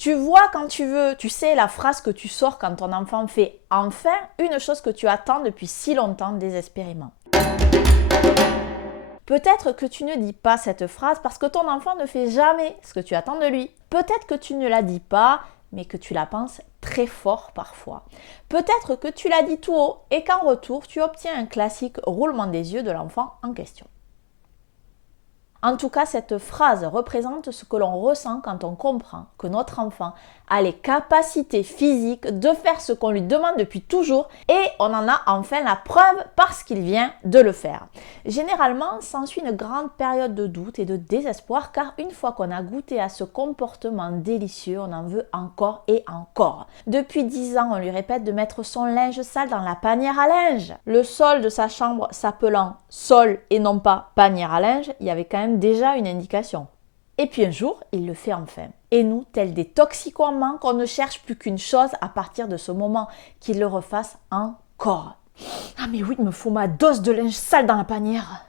Tu vois quand tu veux, tu sais la phrase que tu sors quand ton enfant fait « enfin » une chose que tu attends depuis si longtemps désespérément. Peut-être que tu ne dis pas cette phrase parce que ton enfant ne fait jamais ce que tu attends de lui. Peut-être que tu ne la dis pas, mais que tu la penses très fort parfois. Peut-être que tu la dis tout haut et qu'en retour, tu obtiens un classique roulement des yeux de l'enfant en question. En tout cas, cette phrase représente ce que l'on ressent quand on comprend que notre enfant a les capacités physiques de faire ce qu'on lui demande depuis toujours et on en a enfin la preuve parce qu'il vient de le faire. Généralement, s'ensuit une grande période de doute et de désespoir car une fois qu'on a goûté à ce comportement délicieux, on en veut encore et encore. Depuis 10 ans, on lui répète de mettre son linge sale dans la panière à linge. Le sol de sa chambre s'appelant sol et non pas panière à linge, il y avait quand même déjà une indication. Et puis un jour, il le fait enfin. Et nous, tels des toxicomans, qu'on ne cherche plus qu'une chose à partir de ce moment, qu'il le refasse encore. Ah mais oui, il me faut ma dose de linge sale dans la panière.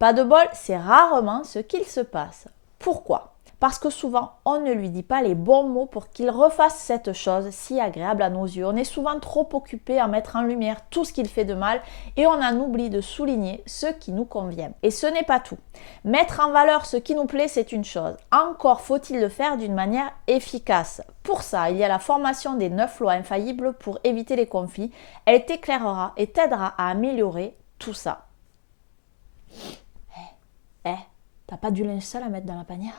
Pas de bol, c'est rarement ce qu'il se passe. Pourquoi ? Parce que souvent, on ne lui dit pas les bons mots pour qu'il refasse cette chose si agréable à nos yeux. On est souvent trop occupé à mettre en lumière tout ce qu'il fait de mal et on en oublie de souligner ce qui nous convient. Et ce n'est pas tout. Mettre en valeur ce qui nous plaît, c'est une chose. Encore faut-il le faire d'une manière efficace. Pour ça, il y a la formation des 9 lois infaillibles pour éviter les conflits. Elle t'éclairera et t'aidera à améliorer tout ça. T'as pas du linge sale à mettre dans la panière ?